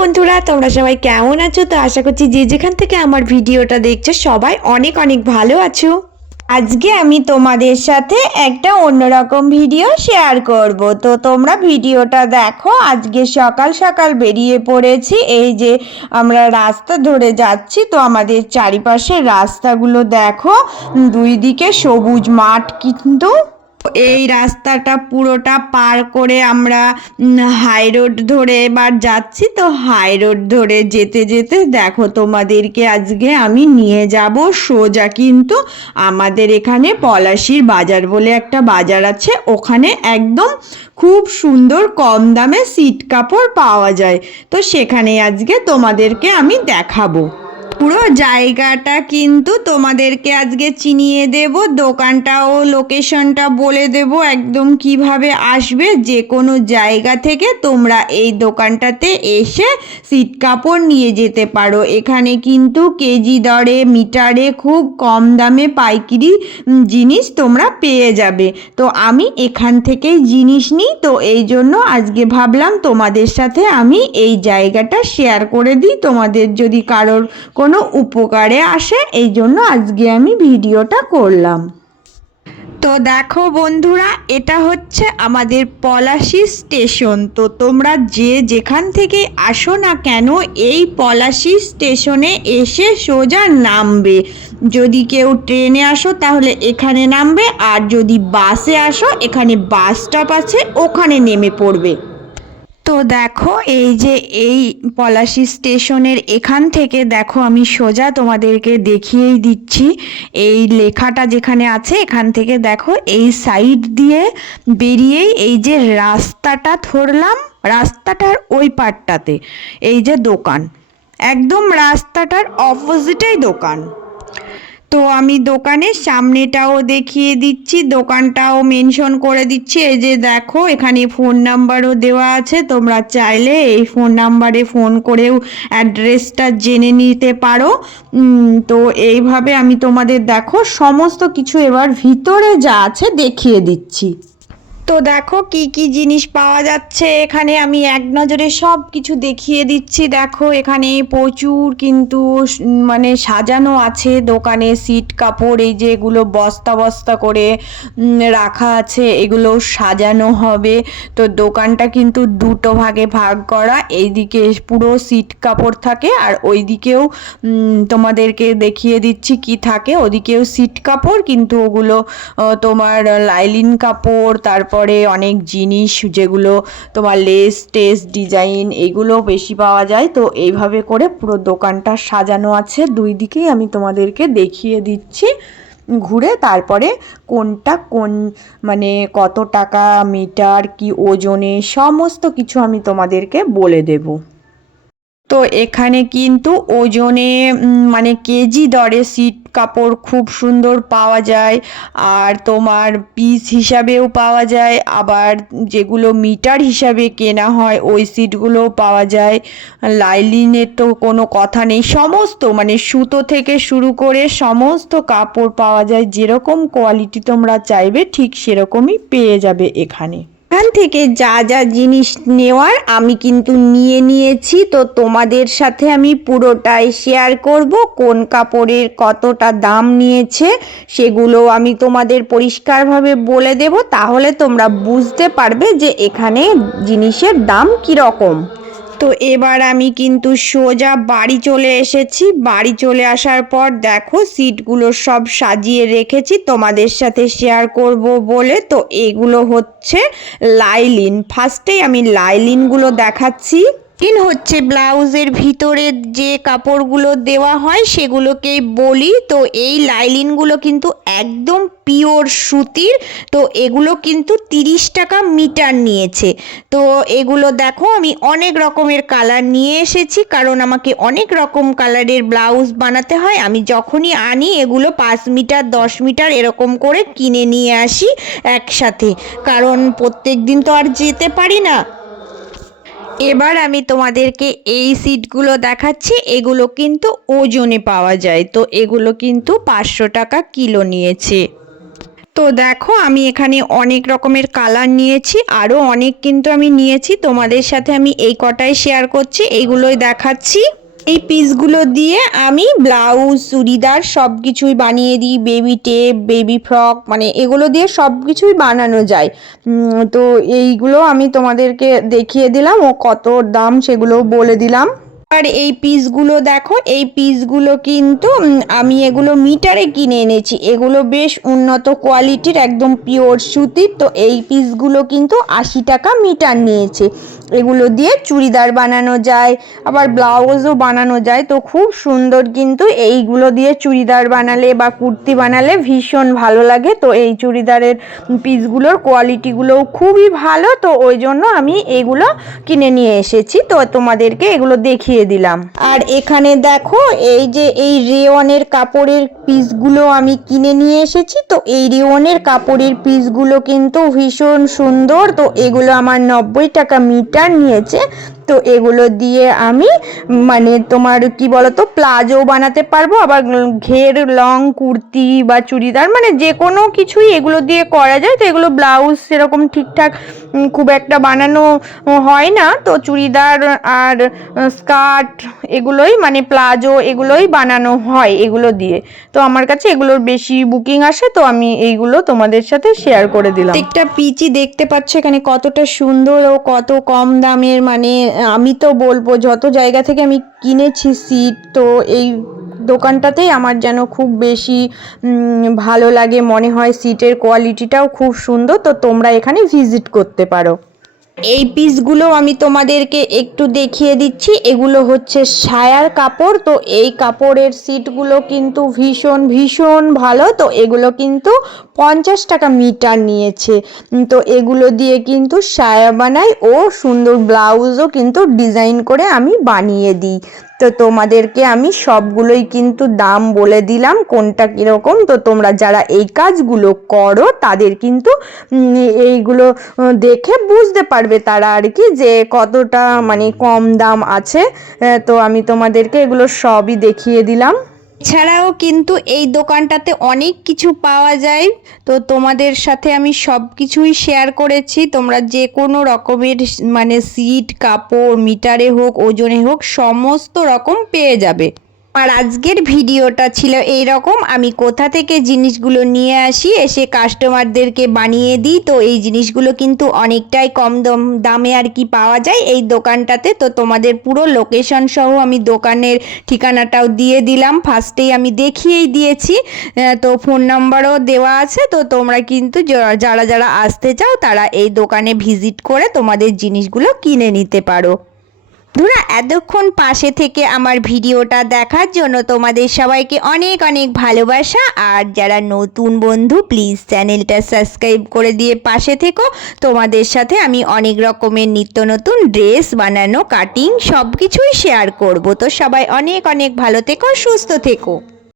বন্ধুরা, তোমরা সবাই কেমন আছো? তো আশা করছি যে যেখান থেকে আমার ভিডিওটা দেখছো সবাই অনেক অনেক ভালো আছো। আজকে আমি তোমাদের সাথে একটা অন্যরকম ভিডিও শেয়ার করব, তো তোমরা ভিডিওটা দেখো। আজকে সকাল সকাল বেরিয়ে পড়েছি, এই যে আমরা রাস্তা ধরে যাচ্ছি। তো আমাদের চারিপাশে রাস্তাগুলো দেখো, দুই দিকে সবুজ মাঠ, কিন্তু এই রাস্তাটা পুরোটা পার করে আমরা হাই রোড ধরে এবার যাচ্ছি। তো হাই রোড ধরে যেতে যেতে দেখো, তোমাদেরকে আজকে আমি নিয়ে যাব সোজা কিন্তু আমাদের এখানে পলাশির বাজার বলে একটা বাজার আছে, ওখানে একদম খুব সুন্দর কম দামে সিট কাপড় পাওয়া যায়। তো সেখানে আজকে তোমাদেরকে আমি দেখাবো। পুরো জায়গাটা কিন্তু তোমাদেরকে আজকে চিনিয়ে দেব, দোকানটা ও লোকেশনটা বলে দেব একদম কিভাবে আসবে। যে কোনো জায়গা থেকে তোমরা এই দোকানটাতে এসে সিট কাপড় নিয়ে যেতে পারো। এখানে কিন্তু কেজি দরে মিটারে খুব কম দামে পাইকারি জিনিস তোমরা পেয়ে যাবে। তো আমি এখান থেকেই জিনিস নিই, তো এই জন্য আজকে ভাবলাম তোমাদের সাথে আমি এই জায়গাটা শেয়ার করে দিই, তোমাদের যদি কারোর কোনো উপকারে আসে, এই জন্য আজকে আমি ভিডিওটা করলাম। তো দেখো বন্ধুরা, এটা হচ্ছে আমাদের পলাশি স্টেশন। তো তোমরা যে যেখান থেকে আসো না কেন, এই পলাশি স্টেশনে এসে সোজা নামবে। যদি কেউ ট্রেনে আসো তাহলে এখানে নামবে, আর যদি বাসে আসো এখানে বাস স্টপ আছে, ওখানে নেমে পড়বে। তো দেখো, এই যে এই পলাশি স্টেশনের এখান থেকে দেখো, আমি সোজা তোমাদেরকে দেখিয়েই দিচ্ছি। এই লেখাটা যেখানে আছে এখান থেকে দেখো, এই সাইড দিয়ে বেরিয়েই এই যে রাস্তাটা ধরলাম, রাস্তাটার ওই পাটটাতে এই যে দোকান, একদম রাস্তাটার অপোজিটেই দোকান। তো আমি দোকানের সামনেটাও দেখিয়ে দিচ্ছি, দোকানটাও মেনশন করে দিচ্ছি। এই যে দেখো, এখানে ফোন নাম্বারও দেওয়া আছে, তোমরা চাইলে এই ফোন নাম্বারে ফোন করেও অ্যাড্রেসটা জেনে নিতে পারো। তো এইভাবে আমি তোমাদের দেখো সমস্ত কিছু এবার ভিতরে যা আছে দেখিয়ে দিচ্ছি। তো দেখো কি কি জিনিস পাওয়া যাচ্ছে এখানে, আমি এক নজরে সব কিছু দেখিয়ে দিচ্ছি। দেখো এখানে প্রচুর কিন্তু মানে সাজানো আছে দোকানে সিট কাপড়, এই যে এগুলো বস্তা বস্তা করে রাখা আছে, এগুলো সাজানো হবে। তো দোকানটা কিন্তু দুটো ভাগে ভাগ করা, এইদিকে পুরো সিট কাপড় থাকে আর ওইদিকেও তোমাদেরকে দেখিয়ে দিচ্ছি কি থাকে। ওদিকেও সিট কাপড়, কিন্তু ওগুলো তোমার লাইলিন কাপড়, তারপরে অনেক জিনিস যেগুলো তোমার লেস টেস ডিজাইন, এগুলো বেশি পাওয়া যায়। তো এইভাবে করে পুরো দোকানটা সাজানো আছে, দুই দিকেই আমি তোমাদেরকে দেখিয়ে দিচ্ছি ঘুরে। তারপরে কোনটা কোন মানে কত টাকা মিটার, কি ওজনে, সমস্ত কিছু আমি তোমাদেরকে বলে দেব। তো এখানে কিন্তু ওজনে মানে কেজি দরে সিট কাপড় খুব সুন্দর পাওয়া যায়, আর তোমার পিস হিসাবেও পাওয়া যায়, আবার যেগুলো মিটার হিসাবে কেনা হয় ওই সিটগুলোও পাওয়া যায়। লাইলিনের তো কোনো কথা নেই, সমস্ত মানে সুতো থেকে শুরু করে সমস্ত কাপড় পাওয়া যায়, যেরকম কোয়ালিটি তোমরা চাইবে ঠিক সেরকমই পেয়ে যাবে এখানে। এখান থেকে যা যা জিনিস নেওয়ার আমি কিন্তু নিয়ে নিয়েছি, তো তোমাদের সাথে আমি পুরোটাই শেয়ার করব। কোন কাপড়ের কতটা দাম নিয়েছে সেগুলো আমি তোমাদের পরিষ্কারভাবে বলে দেব, তাহলে তোমরা বুঝতে পারবে যে এখানে জিনিসের দাম কীরকম। তো এবার আমি কিন্তু সোজা বাড়ি চলে এসেছি। বাড়ি চলে আসার পর দেখো সিটগুলো সব সাজিয়ে রেখেছি তোমাদের সাথে শেয়ার করব বলে। তো এগুলো হচ্ছে লাইলিন, ফার্স্টেই আমি লাইলিনগুলো দেখাচ্ছি। হচ্ছে ব্লাউজের ভিতরে যে কাপড়গুলো দেওয়া হয় সেগুলোকেই বলি। তো এই লাইলিনগুলো কিন্তু একদম পিওর সুতির, তো এগুলো কিন্তু 30 টাকা মিটার নিয়েছে। তো এগুলো দেখো, আমি অনেক রকমের কালার নিয়ে এসেছি, কারণ আমাকে অনেক রকম কালারের ব্লাউজ বানাতে হয়। আমি যখনই আনি এগুলো 5 মিটার 10 মিটার এরকম করে কিনে নিয়ে আসি একসাথে, কারণ প্রত্যেক দিন তো আর যেতে পারি না। এবার আমি তোমাদেরকে এই সিটগুলো দেখাচ্ছি, এগুলো কিন্তু ওজনে পাওয়া যায়। তো এগুলো কিন্তু 500 টাকা কিলো নিয়েছে। তো দেখো আমি এখানে অনেক রকমের কালার নিয়েছি, আরও অনেক কিন্তু আমি নিয়েছি, তোমাদের সাথে আমি এই কটাই শেয়ার করছি, এইগুলোই দেখাচ্ছি। এই পিসগুলো দিয়ে আমি ব্লাউজ, চুড়িদার সব কিছুই বানিয়ে দিই, বেবি টেপ, বেবি ফ্রক, মানে এগুলো দিয়ে সব কিছুই বানানো যায়। তো এইগুলো আমি তোমাদেরকে দেখিয়ে দিলাম, ও কত দাম সেগুলো বলে দিলাম। আর এই পিসগুলো দেখো, এই পিসগুলো কিন্তু আমি এগুলো মিটারে কিনে এনেছি, এগুলো বেশ উন্নত কোয়ালিটির, একদম পিওর সুতির। তো এই পিসগুলো কিন্তু 80 টাকা মিটার নিয়েছে। এগুলো দিয়ে চুড়িদার বানানো যায়, আবার ব্লাউজও বানানো যায়। তো খুব সুন্দর, কিন্তু এইগুলো দিয়ে চুড়িদার বানালে বা কুর্তি বানালে ভীষণ ভালো লাগে। তো এই চুড়িদারের পিসগুলোর কোয়ালিটিগুলোও খুবই ভালো, তো ওই জন্য আমি এগুলো কিনে নিয়ে এসেছি, তো তোমাদেরকে এগুলো দেখিয়ে দিলাম। আর এখানে দেখো, এই যে এই রেওয়ানের কাপড়ের পিসগুলো আমি কিনে নিয়ে এসেছি। তো এই রেওয়ানের কাপড়ের পিসগুলো কিন্তু ভীষণ সুন্দর। তো এগুলো আমার 90 টাকা মিটার নিয়েছে। তো এগুলো দিয়ে আমি মানে তোমার কি বলতো, প্লাজো বানাতে পারবো, আবার ঘের লং কুর্তি বা চুড়িদার, মানে যে কোনো কিছুই এগুলো দিয়ে করা যায়। তো এগুলো ব্লাউজ সেরকম ঠিকঠাক খুব একটা বানানো হয় না, তো চুড়িদার আর স্কার্ট এগুলোই, মানে প্লাজো এগুলোই বানানো হয় এগুলো দিয়ে। তো আমার কাছে এগুলোর বেশি বুকিং আসে, তো আমি এইগুলো তোমাদের সাথে শেয়ার করে দিলাম। একটা পিচি দেখতে পাচ্ছ এখানে কতটা সুন্দর ও কত কম দামের, মানে আমি তো বলবো যত জায়গা থেকে আমি কিনেছি সিট, তো এই দোকানটাতেই আমার যেন খুব বেশি ভালো লাগে মনে হয়। সিটের কোয়ালিটিটাও খুব সুন্দর, তো তোমরা এখানে ভিজিট করতে পারো। এই পিসগুলো আমি তোমাদেরকে একটু দেখিয়ে দিচ্ছি, এগুলো হচ্ছে সায়ার কাপড়। তো এই কাপড়ের সিটগুলো কিন্তু ভীষণ ভীষণ ভালো। তো এগুলো কিন্তু 50 টাকা মিটার নিয়েছে। তো এগুলো দিয়ে কিন্তু সায়া বানাই, ও সুন্দর ব্লাউজও কিন্তু ডিজাইন করে আমি বানিয়ে দিই। তো তোমাদেরকে আমি সবগুলোই কিন্তু দাম বলে দিলাম কোনটা কীরকম। তো তোমরা যারা এই কাজগুলো করো তাদের কিন্তু এইগুলো দেখে বুঝতে পারবে তারা আর কি, যে কতটা মানে কম দাম আছে। তো আমি তোমাদেরকে এগুলো সবই দেখিয়ে দিলাম। এছাড়াও কিন্তু এই দোকানটাতে অনেক কিছু পাওয়া যায়, তো তোমাদের সাথে আমি সব কিছুই শেয়ার করেছি। তোমরা যে কোনো রকমের মানে সিট, কাপড়, মিটারে হোক ওজনে হোক সমস্ত রকম পেয়ে যাবে। আর আজকের ভিডিওটা ছিল এই রকম, আমি কোথা থেকে জিনিসগুলো নিয়ে আসি, এসে কাস্টমারদেরকে বানিয়ে দিই। তো এই জিনিসগুলো কিন্তু অনেকটাই কম দামে আর কি পাওয়া যায় এই দোকানটাতে। তো তোমাদের পুরো লোকেশন সহ আমি দোকানের ঠিকানাটাও দিয়ে দিলাম, ফার্স্টেই আমি দেখিয়েই দিয়েছি। তো ফোন নাম্বারও দেওয়া আছে। তো তোমরা কিন্তু যারা যারা আসতে চাও তারা এই দোকানে ভিজিট করে তোমাদের জিনিসগুলো কিনে নিতে পারো। বন্ধুরা, এতক্ষণ পাশে থেকে আমার ভিডিওটা দেখার জন্য তোমাদের সবাইকে অনেক অনেক ভালোবাসা। আর যারা নতুন বন্ধু প্লিজ চ্যানেলটা সাবস্ক্রাইব করে দিয়ে পাশে থেকো। তোমাদের সাথে আমি অনেক রকমের নিত্য নতুন ড্রেস বানানো, কাটিং সব কিছুই শেয়ার করব। তো সবাই অনেক অনেক ভালো থেকো, সুস্থ থেকো।